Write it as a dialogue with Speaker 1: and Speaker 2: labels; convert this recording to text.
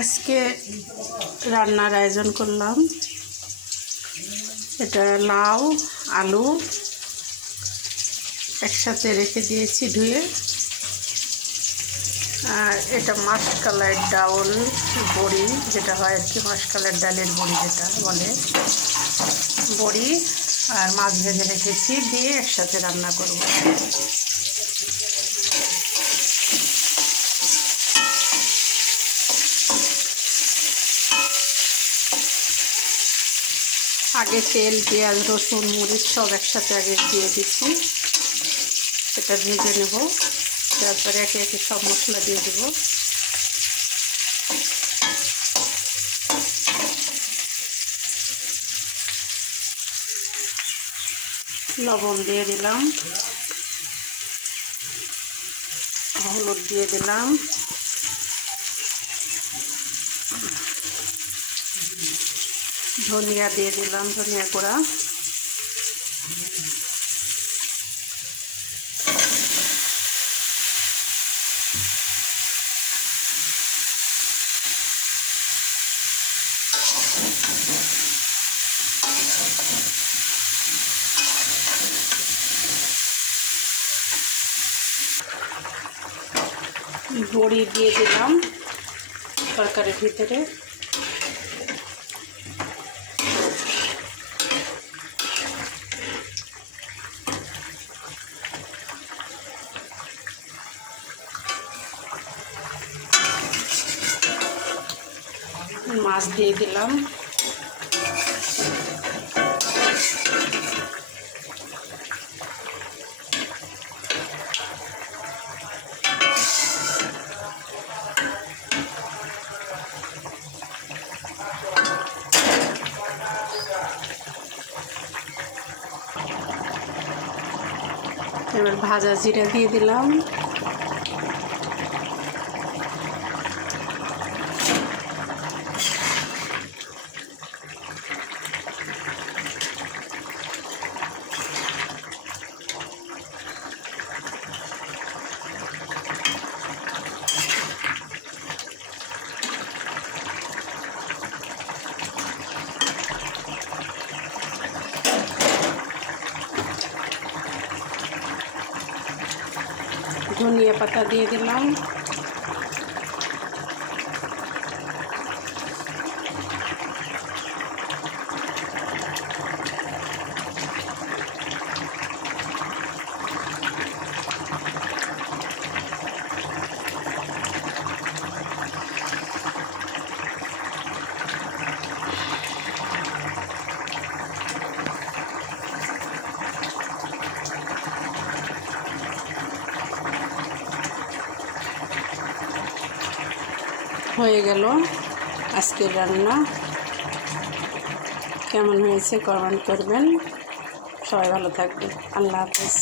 Speaker 1: আজকে রান্নার আয়োজন করলাম। এটা লাউ, আলু একসাথে রেখে দিয়েছি ধুয়ে। আর এটা মাসকালের ডাউল, বড়ি যেটা হয় আর কি মাসকালের ডালের বড়ি যেটা বলে। বড়ি আর মাছ ভেজে রেখেছি, দিয়ে একসাথে রান্না করব। আগে তেল, পেঁয়াজ, রসুন, মরিচ সব একসাথে আগে দিয়ে দিচ্ছি। সেটা ভেজে নেব। তারপরে একে একে সব মশলা দিয়ে দেব। লবণ দিয়ে দিলাম। হলুদ দিয়ে দিলাম। ধনিয়া দিয়ে দিলাম ধনিয়া গুঁড়া। বড়ি দিয়ে দিলাম তরকারির ভিতরে। মাছ দিয়ে দিলাম। এবার ভাজা জিরা দিয়ে দিলাম। ধনিয়া পাতা দিয়ে দিলাম। হয়ে গেল আজকের রান্না। কেমন হয়েছে কমেন্ট করবেন। সবাই ভালো থাকবে আল্লাহ হাফেজ।